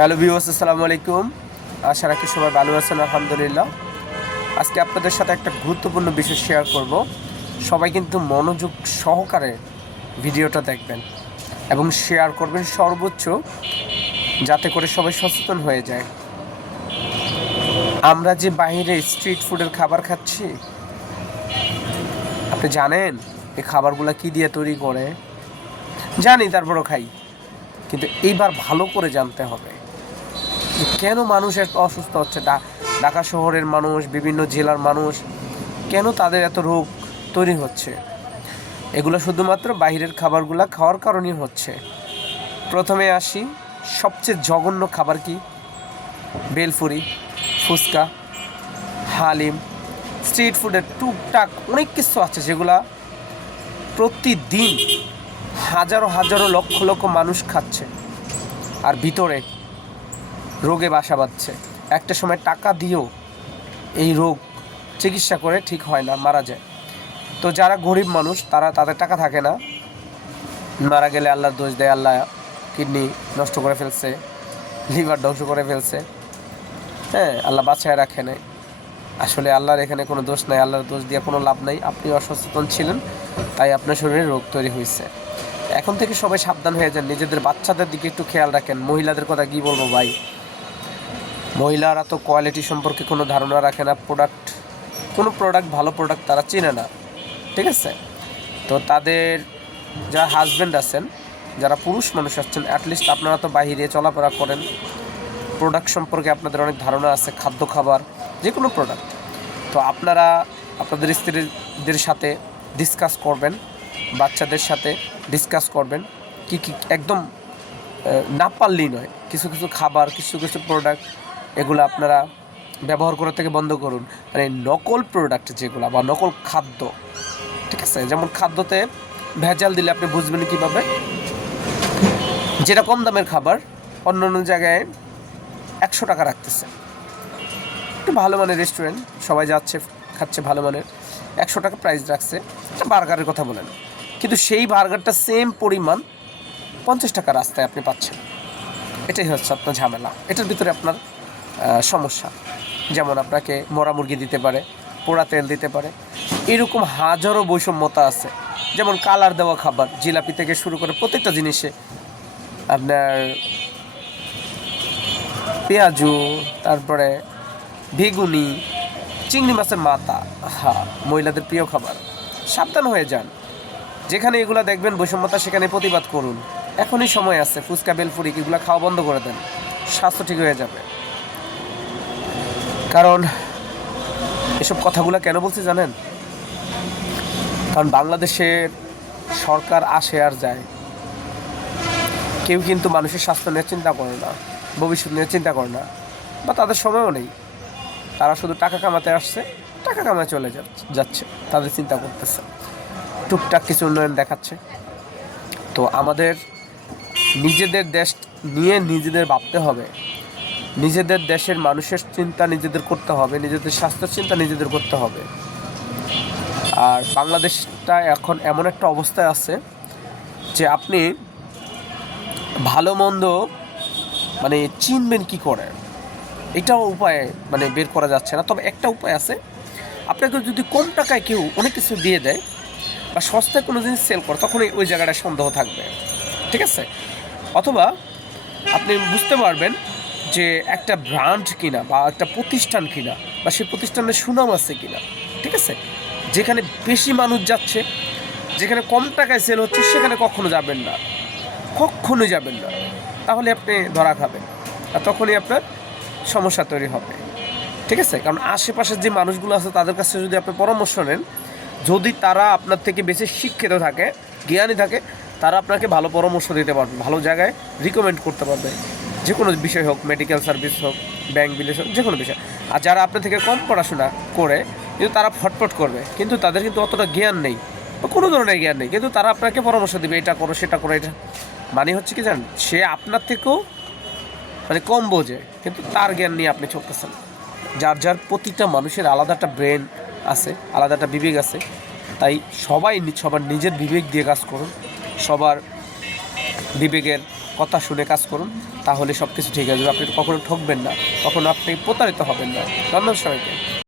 Hello viewers, আসসালামু আলাইকুম। আশা রাখি সবাই ভালো আছেন, আলহামদুলিল্লাহ। আজকে আপনাদের সাথে একটা গুরুত্বপূর্ণ বিষয় শেয়ার করব। সবাই কিন্তু মনোযোগ সহকারে ভিডিওটা দেখবেন এবং শেয়ার করবেন সর্বোচ্চ, যাতে করে সবাই সচেতন হয়ে যায়। আমরা যে বাইরে স্ট্রিট ফুডের খাবার খাচ্ছি, আপনি জানেন এই খাবারগুলো কী দিয়ে তৈরি করে? জানি, তারপরও খাই। কিন্তু এইবার ভালো করে জানতে হবে কেন মানুষ এত অসুস্থ হচ্ছে। ঢাকা শহরের মানুষ, বিভিন্ন জেলার মানুষ, কেন তাদের এত রোগ তৈরি হচ্ছে? এগুলো শুধুমাত্র বাইরের খাবারগুলো খাওয়ার কারণেই হচ্ছে। প্রথমে আসি, সবচেয়ে জঘন্য খাবার কি? বেলপুরি, ফুচকা, হালিম। স্ট্রিট ফুডের টুকটাক অনেক কিছু আছে যেগুলা প্রতিদিন হাজারো হাজারো লক্ষ লক্ষ মানুষ খাচ্ছে, আর ভিতরে রোগে বাসা বাঁধছে। একটা সময় টাকা দিয়েও এই রোগ চিকিৎসা করে ঠিক হয় না, মারা যায়। তো যারা গরিব মানুষ, তাদের টাকা থাকে না, মারা গেলে আল্লাহর দোষ দেয়। আল্লাহ কিডনি নষ্ট করে ফেলছে, লিভার ধ্বংস করে ফেলছে, হ্যাঁ, আল্লাহ বাঁচায় রাখে নাই। আসলে আল্লাহর এখানে কোনো দোষ নাই, আল্লাহর দোষ দিয়ে কোনো লাভ নাই। আপনি অসচেতন ছিলেন, তাই আপনার শরীরে রোগ তৈরি হয়েছে। এখন থেকে সবাই সাবধান হয়ে যান, নিজেদের বাচ্চাদের দিকে একটু খেয়াল রাখেন। মহিলাদের কথা কী বলবো ভাই, মহিলারা তো কোয়ালিটি সম্পর্কে কোনো ধারণা রাখে না। কোনো প্রোডাক্ট ভালো প্রোডাক্ট তারা চেনে না, ঠিক আছে? তো তাদের যারা হাজব্যান্ড আছেন, যারা পুরুষ মানুষ আছেন, অ্যাটলিস্ট আপনারা তো বাইরে চলাফেরা করেন, প্রোডাক্ট সম্পর্কে আপনাদের অনেক ধারণা আছে, খাদ্য খাবার যে কোনো প্রোডাক্ট। তো আপনারা আপনাদের স্ত্রীদের সাথে ডিসকাস করবেন, বাচ্চাদের সাথে ডিসকাস করবেন কি একদম না পারলেই নয়। কিছু কিছু খাবার, কিছু কিছু প্রোডাক্ট, এগুলো আপনারা ব্যবহার করা থেকে বন্ধ করুন। মানে নকল প্রোডাক্ট যেগুলো বা নকল খাদ্য, ঠিক আছে? যেমন খাদ্যতে ভেজাল দিলে আপনি বুঝবেন কীভাবে? যেটা কম দামের খাবার অন্য অন্য জায়গায় 100 টাকা রাখতেছে, একটু ভালো মানের রেস্টুরেন্ট, সবাই যাচ্ছে খাচ্ছে ভালো মানের, 100 টাকা প্রাইস রাখছে। বার্গারের কথা বলেন, কিন্তু সেই বার্গারটা সেম পরিমাণ 50 টাকা রাস্তায় আপনি পাচ্ছেন। এটাই হচ্ছে আপনার ঝামেলা, এটার ভিতরে আপনার সমস্যা। যেমন আপনাকে মরা মুরগি দিতে পারে, পোড়া তেল দিতে পারে, এরকম হাজারো বৈষম্যতা আছে। যেমন কালার দেওয়া খাবার, জিলাপি থেকে শুরু করে প্রত্যেকটা জিনিসে আপনার পেঁয়াজু, তারপরে বেগুনি, চিংড়ি মাছের মাথা, মহিলাদের প্রিয় খাবার। সাবধান হয়ে যান, যেখানে এগুলো দেখবেন বৈষম্যতা, সেখানে প্রতিবাদ করুন। এখনই সময় আছে। ফুচকা, বেলপুরি এগুলো খাওয়া বন্ধ করে দেন, স্বাস্থ্য ঠিক হয়ে যাবে। কারণ এসব কথাগুলো কেন বলছি জানেন? কারণ বাংলাদেশের সরকার আসে আর যায়, কেউ কিন্তু মানুষের স্বাস্থ্য নিয়ে চিন্তা করে না, ভবিষ্যৎ নিয়ে চিন্তা করে না, বা তাদের সময়ও নেই। তারা শুধু টাকা কামাতে আসছে, টাকা কামায় চলে যাচ্ছে, তাদের চিন্তা করতেছে, টুকটাক কিছু উন্নয়ন দেখাচ্ছে। তো আমাদের নিজেদের দেশ নিয়ে নিজেদের ভাবতে হবে, নিজেদের দেশের মানুষের চিন্তা নিজেদের করতে হবে, নিজেদের স্বাস্থ্যের চিন্তা নিজেদের করতে হবে। আর বাংলাদেশটা এখন এমন একটা অবস্থায় আছে যে আপনি ভালো মন্দ মানে চিনবেন কি করে, এটাও উপায় মানে বের করা যাচ্ছে না। তবে একটা উপায় আছে, আপনাকে যদি কম টাকায় কেউ অনেক কিছু দিয়ে দেয় বা সস্তায় কোনো জিনিস সেল করে, তখন ওই জায়গাটায় সন্দেহ থাকবে, ঠিক আছে? অথবা আপনি বুঝতে পারবেন যে একটা ব্র্যান্ড কিনা বা একটা প্রতিষ্ঠান কিনা, বা সেই প্রতিষ্ঠানের সুনাম আছে কিনা, ঠিক আছে? যেখানে বেশি মানুষ যাচ্ছে, যেখানে কম টাকায় সেল হচ্ছে, সেখানে কখনো যাবেন না, কখনোই যাবেন না। তাহলে আপনি ধরা খাবেন, আর তখনই আপনার সমস্যা তৈরি হবে, ঠিক আছে? কারণ আশেপাশের যে মানুষগুলো আছে, তাদের কাছে যদি আপনি পরামর্শ নেন, যদি তারা আপনার থেকে বেশি শিক্ষিত থাকে, জ্ঞানী থাকে, তারা আপনাকে ভালো পরামর্শ দিতে পারবে, ভালো জায়গায় রিকমেন্ড করতে পারবে, যে কোনো বিষয় হোক, মেডিকেল সার্ভিস হোক, ব্যাংক বিলেস হোক, যে কোনো বিষয়। আর যারা আপনার থেকে কম পড়াশোনা করে, কিন্তু তারা ফটফট করবে, কিন্তু তাদের কিন্তু অতটা জ্ঞান নেই বা কোনো ধরনের জ্ঞান নেই, কিন্তু তারা আপনাকে পরামর্শ দেবে, এটা করো, সেটা করো। এটা মানে হচ্ছে কি জানেন, সে আপনার থেকেও মানে কম বোঝে, কিন্তু তার জ্ঞান নিয়ে আপনি চলতেছেন। যার প্রতিটা মানুষের আলাদা একটা ব্রেন আছে, আলাদা একটা বিবেক আছে। তাই সবার নিজের বিবেক দিয়ে কাজ করুন, সবার বিবেকের কথা শুনে কাজ করুন, তাহলে সব কিছু ঠিক হয়ে যাবে। আপনি কখনো ঠকবেন না, কখনো আপনি প্রতারিত হবেন না। ধন্যবাদ সবাইকে।